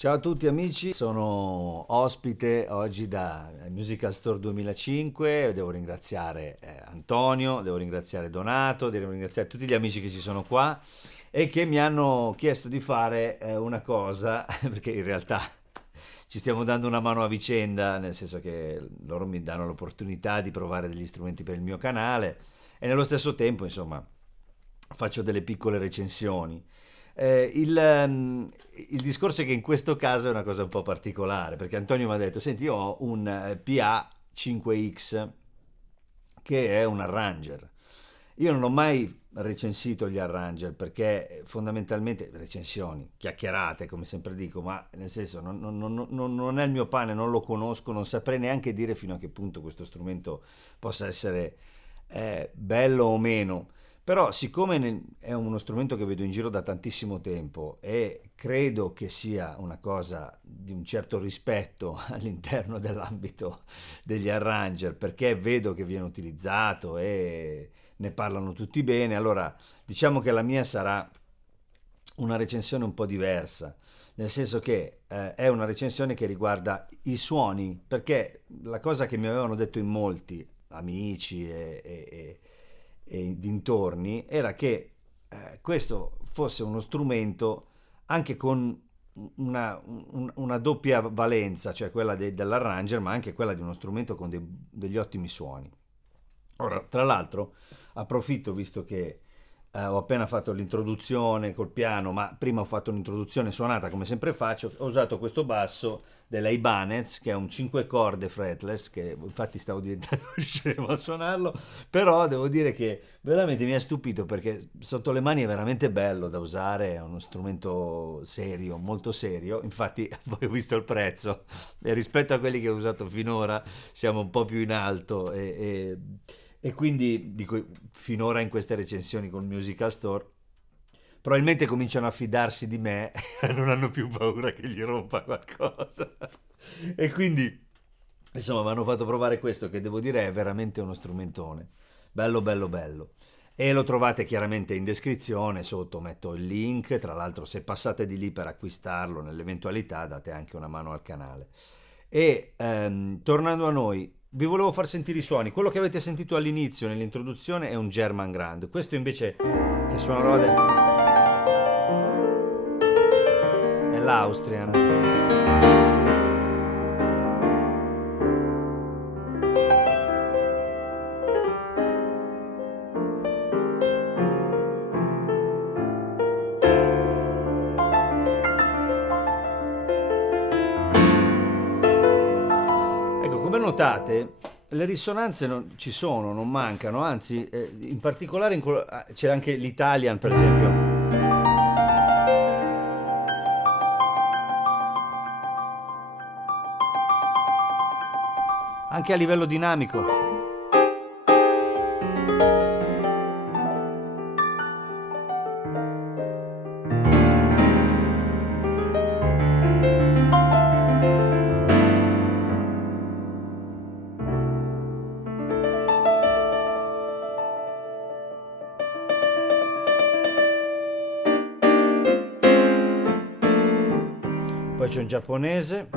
Ciao a tutti amici, sono ospite oggi da Musical Store 2005, devo ringraziare Antonio, devo ringraziare Donato, devo ringraziare tutti gli amici che ci sono qua e che mi hanno chiesto di fare una cosa, perché in realtà ci stiamo dando una mano a vicenda, nel senso che loro mi danno l'opportunità di provare degli strumenti per il mio canale e nello stesso tempo, insomma, faccio delle piccole recensioni. Il discorso è che in questo caso è una cosa un po' particolare, perché Antonio mi ha detto, senti, io ho un PA5X che è un arranger. Io non ho mai recensito gli arranger perché fondamentalmente recensioni, chiacchierate come sempre dico, ma nel senso non è il mio pane, non lo conosco, non saprei neanche dire fino a che punto questo strumento possa essere bello o meno. Però siccome è uno strumento che vedo in giro da tantissimo tempo e credo che sia una cosa di un certo rispetto all'interno dell'ambito degli arranger, perché vedo che viene utilizzato e ne parlano tutti bene, allora diciamo che la mia sarà una recensione un po' diversa, nel senso che è una recensione che riguarda i suoni, perché la cosa che mi avevano detto in molti, amici e dintorni, era che questo fosse uno strumento anche con una doppia valenza, cioè quella dell'arranger, ma anche quella di uno strumento con degli ottimi suoni. Ora, tra l'altro, approfitto visto che ho appena fatto l'introduzione col piano, ma prima ho fatto un'introduzione suonata come sempre faccio. Ho usato questo basso della Ibanez, che è un 5 corde fretless, che infatti stavo diventando scemo a suonarlo, però devo dire che veramente mi ha stupito perché sotto le mani è veramente bello da usare, è uno strumento serio, molto serio. Infatti, poi ho visto il prezzo e rispetto a quelli che ho usato finora siamo un po' più in alto e quindi dico finora in queste recensioni col Musical Store probabilmente cominciano a fidarsi di me e non hanno più paura che gli rompa qualcosa. E quindi insomma mi hanno fatto provare questo che devo dire è veramente uno strumentone. Bello, bello, bello. E lo trovate chiaramente in descrizione, sotto metto il link, tra l'altro se passate di lì per acquistarlo nell'eventualità date anche una mano al canale. E tornando a noi, vi volevo far sentire i suoni. Quello che avete sentito all'inizio nell'introduzione è un German Grand, questo invece che suonerò è l'Austrian. Ecco, come notate, le risonanze ci sono, non mancano, anzi, in particolare c'è anche l'Italian, per esempio. Anche a livello dinamico. Poi c'è un giapponese.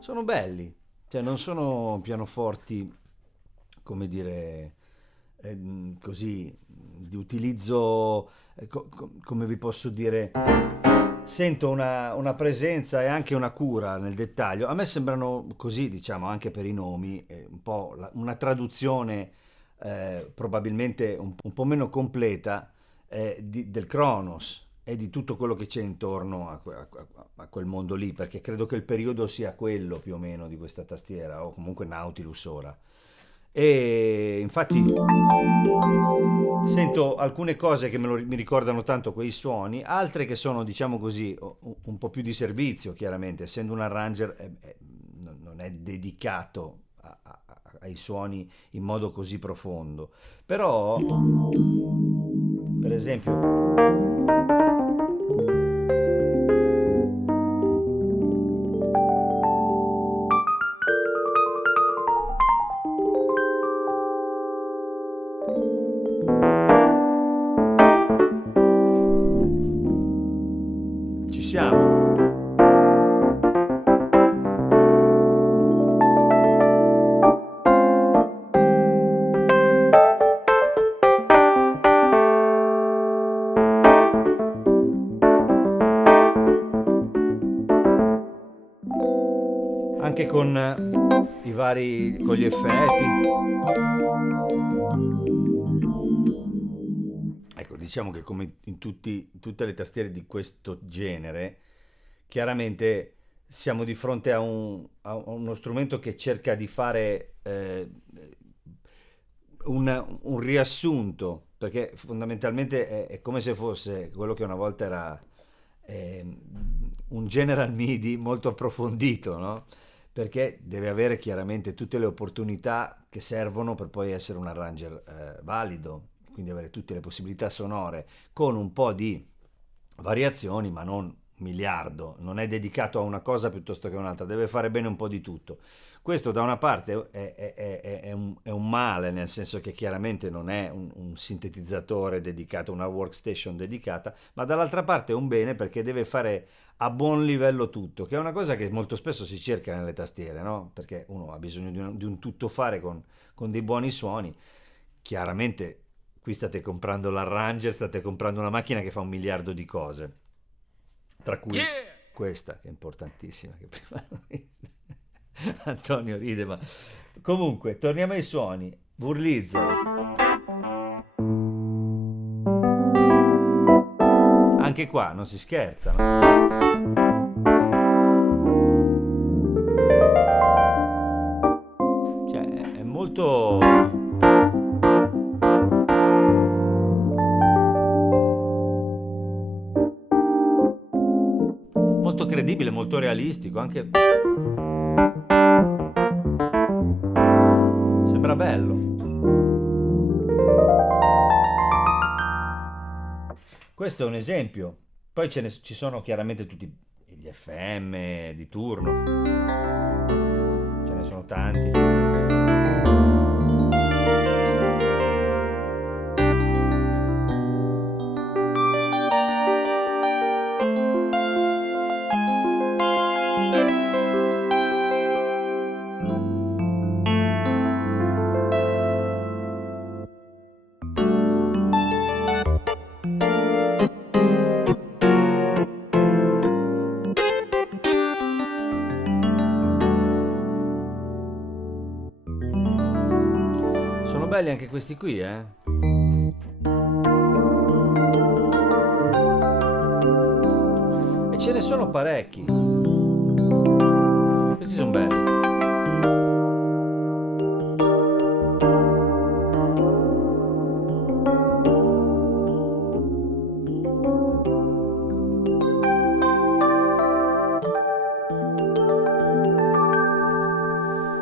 Sono belli, cioè non sono pianoforti, come dire, così, di utilizzo, come vi posso dire, sento una presenza e anche una cura nel dettaglio. A me sembrano così, diciamo, anche per i nomi, un po' una traduzione probabilmente un po' meno completa del Kronos e di tutto quello che c'è intorno a quel mondo lì, perché credo che il periodo sia quello più o meno di questa tastiera, o comunque Nautilus ora. E infatti sento alcune cose che mi ricordano tanto quei suoni, altre che sono, diciamo così, un po' più di servizio, chiaramente, essendo un arranger non è dedicato ai suoni in modo così profondo. Però, per esempio, ci siamo. anche con con gli effetti. Ecco, diciamo che come in tutte le tastiere di questo genere, chiaramente siamo di fronte a uno strumento che cerca di fare un riassunto, perché fondamentalmente è come se fosse quello che una volta era un General MIDI molto approfondito, no? Perché deve avere chiaramente tutte le opportunità che servono per poi essere un arranger valido, quindi avere tutte le possibilità sonore con un po' di variazioni, ma non un miliardo, non è dedicato a una cosa piuttosto che a un'altra, deve fare bene un po' di tutto. Questo da una parte è un male, nel senso che chiaramente non è un sintetizzatore dedicato, una workstation dedicata, ma dall'altra parte è un bene perché deve fare a buon livello tutto, che è una cosa che molto spesso si cerca nelle tastiere, no? Perché uno ha bisogno di un tuttofare con dei buoni suoni. Chiaramente qui state comprando l'Arranger, state comprando una macchina che fa un miliardo di cose, tra cui questa che è importantissima, che prima l'ho vista. Antonio ride, ma comunque torniamo ai suoni. Wurlitzer, anche qua non si scherza, no? Cioè è molto molto credibile, molto realistico, anche sembra bello. Questo è un esempio. Poi ci sono chiaramente tutti gli FM di turno, ce ne sono tanti. Sono belli anche questi qui, eh? E ce ne sono parecchi. Questi sono belli.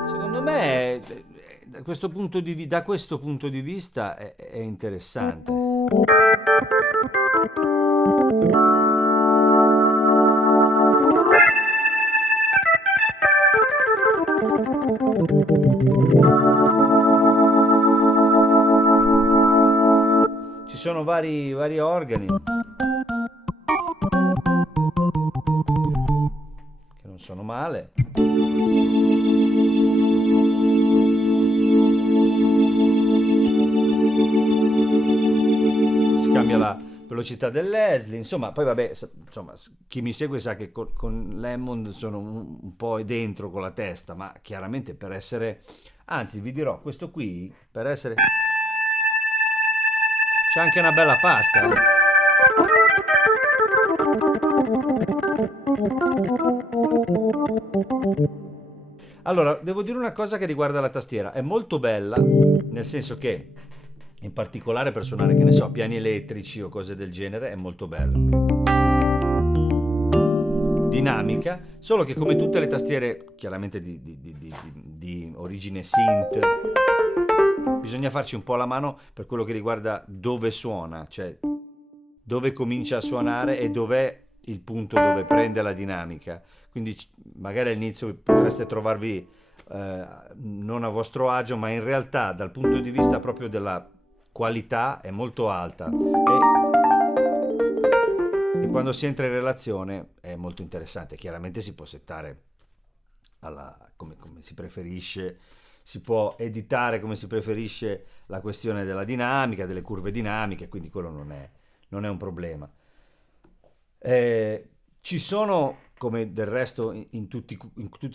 Secondo me, da questo punto di vista è interessante. Ci sono vari organi che non sono male. Si cambia la velocità del Leslie, insomma, poi vabbè, insomma, chi mi segue sa che con l'Hammond sono un po' dentro con la testa, ma chiaramente per essere, anzi vi dirò, questo qui per essere, c'è anche una bella pasta, eh. Allora, devo dire una cosa che riguarda la tastiera, è molto bella, nel senso che in particolare per suonare, che ne so, piani elettrici o cose del genere, è molto bella. Dinamica, solo che come tutte le tastiere, chiaramente di origine synth, bisogna farci un po' la mano per quello che riguarda dove suona, cioè dove comincia a suonare e dov'è il punto dove prende la dinamica. Quindi magari all'inizio potreste trovarvi non a vostro agio, ma in realtà dal punto di vista proprio della qualità è molto alta e quando si entra in relazione è molto interessante. Chiaramente si può settare come si preferisce, si può editare come si preferisce la questione della dinamica, delle curve dinamiche, quindi quello non è un problema. Ci sono come del resto in tutti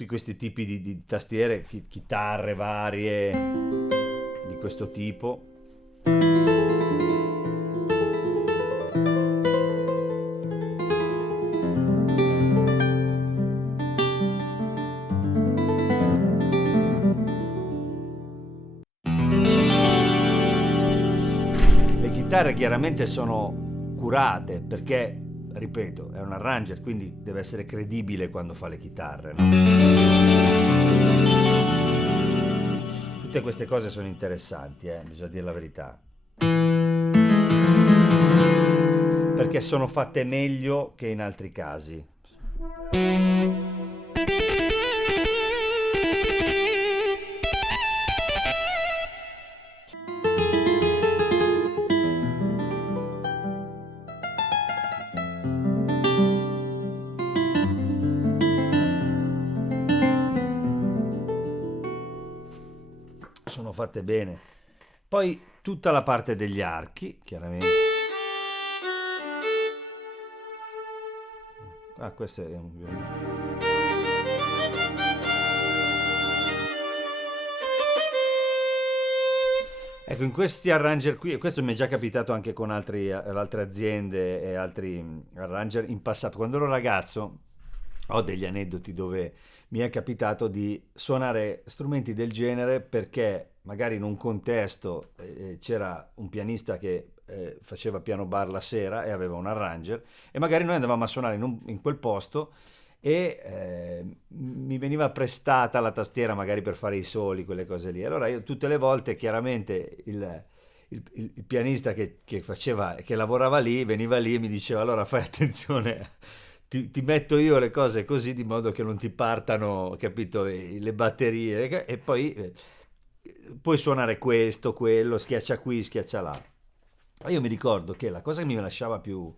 questi tipi di tastiere, chitarre varie di questo tipo. Le chitarre chiaramente sono curate perché, ripeto, è un arranger, quindi deve essere credibile quando fa le chitarre, no? Tutte queste cose sono interessanti, bisogna dire la verità. Perché sono fatte meglio che in altri casi. Sono fatte bene. Poi tutta la parte degli archi, chiaramente. Ah, questo è un violino. Ecco, in questi arranger qui, e questo mi è già capitato anche con altre aziende e altri arranger in passato. Quando ero ragazzo ho degli aneddoti dove mi è capitato di suonare strumenti del genere perché magari in un contesto c'era un pianista che faceva piano bar la sera e aveva un arranger e magari noi andavamo a suonare in quel posto e mi veniva prestata la tastiera magari per fare i soli, quelle cose lì. Allora io tutte le volte chiaramente il pianista che lavorava lì veniva lì e mi diceva allora fai attenzione, ti metto io le cose così di modo che non ti partano, capito, le batterie e poi puoi suonare questo, quello, schiaccia qui, schiaccia là. Ma io mi ricordo che la cosa che mi lasciava più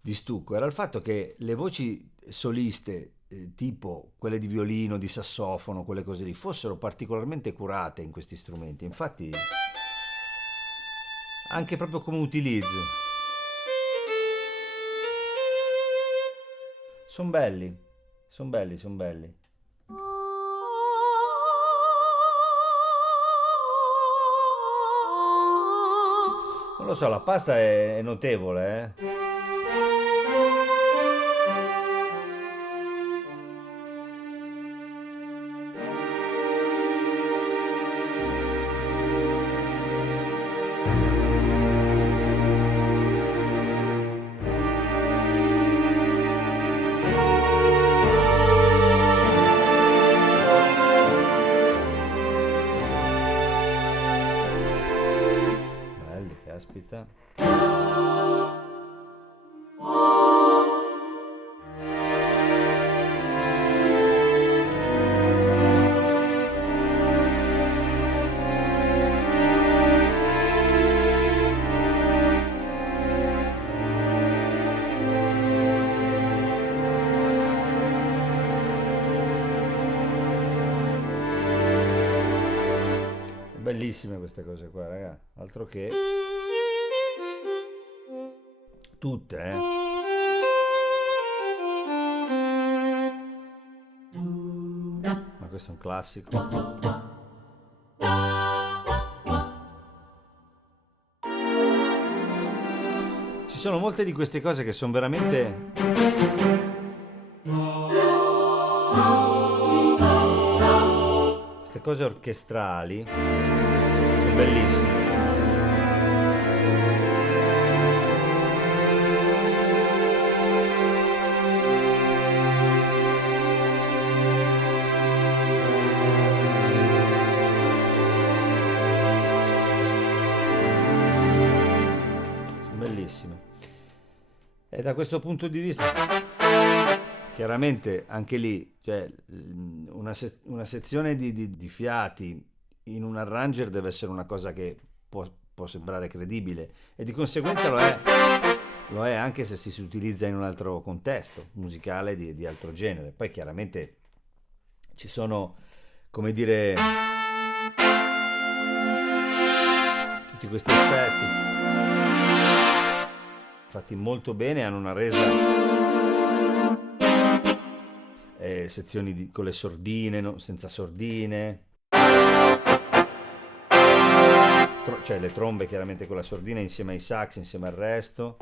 di stucco era il fatto che le voci soliste, tipo quelle di violino, di sassofono, quelle cose lì, fossero particolarmente curate in questi strumenti. Infatti, anche proprio come utilizzo, sono belli, sono belli, sono belli. Non lo so, la pasta è notevole, eh. Belli, caspita. Bellissime queste cose qua, raga. Altro che tutte, eh. Ma questo è un classico. Ci sono molte di queste cose che sono veramente queste cose orchestrali sono bellissime. Sono bellissime. E da questo punto di vista, chiaramente anche lì, cioè, una sezione di fiati in un arranger deve essere una cosa che può sembrare credibile e di conseguenza lo è anche se si utilizza in un altro contesto musicale di altro genere. Poi chiaramente ci sono, come dire, tutti questi effetti fatti molto bene, hanno una resa sezioni con le sordine, senza sordine, cioè le trombe chiaramente con la sordina insieme ai sax, insieme al resto.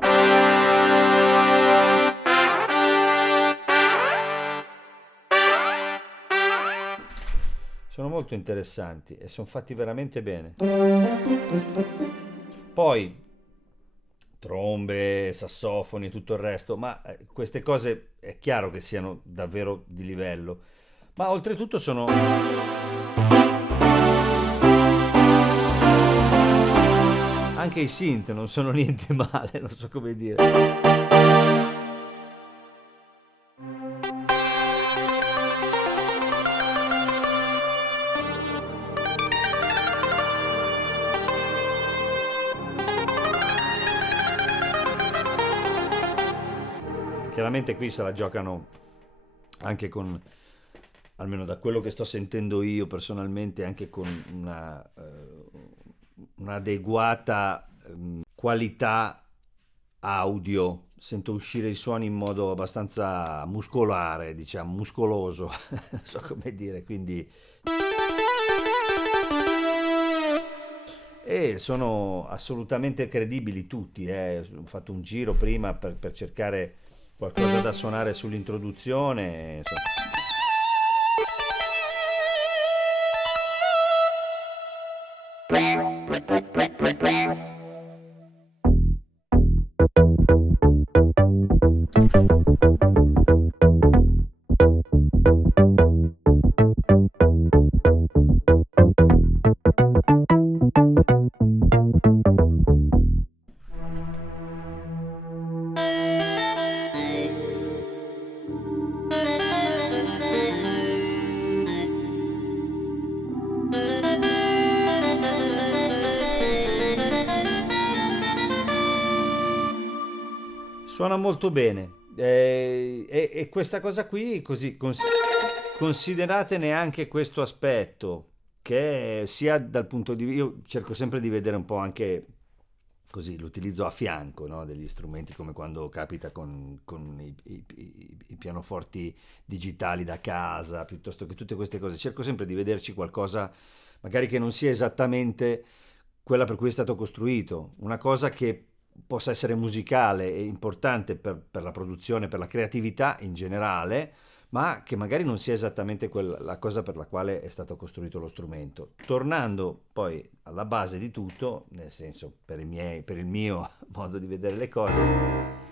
Sono molto interessanti e sono fatti veramente bene. Poi trombe, sassofoni e tutto il resto, ma queste cose è chiaro che siano davvero di livello. Ma oltretutto sono anche i synth non sono niente male, non so come dire. Chiaramente qui se la giocano anche con, almeno da quello che sto sentendo io personalmente, anche con un'adeguata qualità audio. Sento uscire i suoni in modo abbastanza muscolare, diciamo, muscoloso, non so come dire, quindi. E sono assolutamente credibili tutti, eh. Ho fatto un giro prima per cercare qualcosa da suonare sull'introduzione. Insomma. Suona molto bene. E questa cosa qui, così, considerate neanche questo aspetto, che sia dal punto di vista. Io cerco sempre di vedere un po' anche così l'utilizzo a fianco, no, degli strumenti, come quando capita con i pianoforti digitali da casa, piuttosto che tutte queste cose. Cerco sempre di vederci qualcosa, magari che non sia esattamente quella per cui è stato costruito, una cosa che possa essere musicale e importante per la produzione, per la creatività in generale, ma che magari non sia esattamente la cosa per la quale è stato costruito lo strumento. Tornando poi alla base di tutto, nel senso per il mio modo di vedere le cose,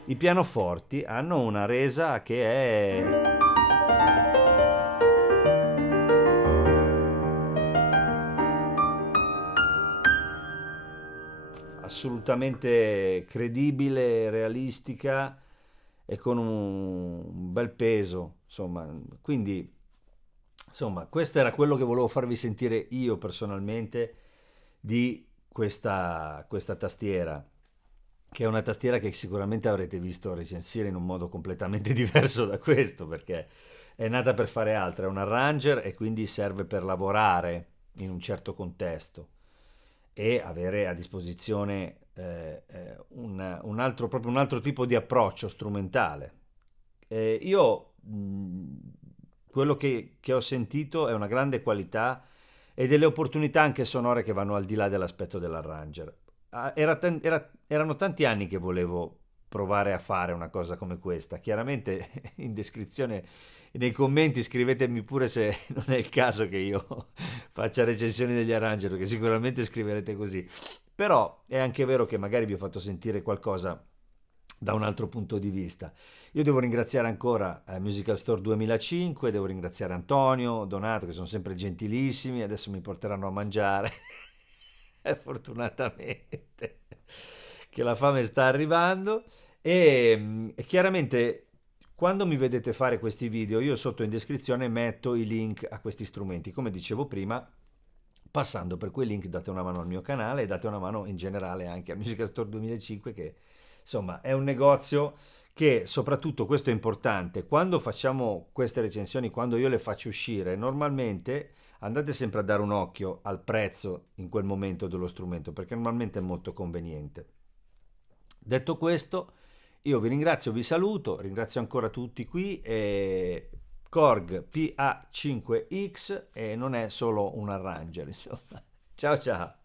i pianoforti hanno una resa che è assolutamente credibile, realistica e con un bel peso, insomma. Quindi, insomma, questo era quello che volevo farvi sentire io personalmente di questa tastiera, che è una tastiera che sicuramente avrete visto recensire in un modo completamente diverso da questo, perché è nata per fare altro, è un arranger e quindi serve per lavorare in un certo contesto e avere a disposizione proprio un altro tipo di approccio strumentale. Io quello che ho sentito è una grande qualità e delle opportunità anche sonore che vanno al di là dell'aspetto dell'arranger. Erano tanti anni che volevo provare a fare una cosa come questa. Chiaramente in descrizione, nei commenti scrivetemi pure se non è il caso che io faccia recensioni degli arranger, perché sicuramente scriverete così. Però è anche vero che magari vi ho fatto sentire qualcosa da un altro punto di vista. Io devo ringraziare ancora Musical Store 2005, devo ringraziare Antonio, Donato, che sono sempre gentilissimi, adesso mi porteranno a mangiare, fortunatamente, che la fame sta arrivando e chiaramente quando mi vedete fare questi video, io sotto in descrizione metto i link a questi strumenti, come dicevo prima. Passando per quei link date una mano al mio canale e date una mano in generale anche a Musical Store 2005, che insomma è un negozio che, soprattutto questo è importante, quando facciamo queste recensioni, quando io le faccio uscire, normalmente andate sempre a dare un occhio al prezzo in quel momento dello strumento, perché normalmente è molto conveniente. Detto questo, io vi ringrazio, vi saluto, ringrazio ancora tutti qui e Korg PA5X, e non è solo un arranger, insomma. Ciao ciao.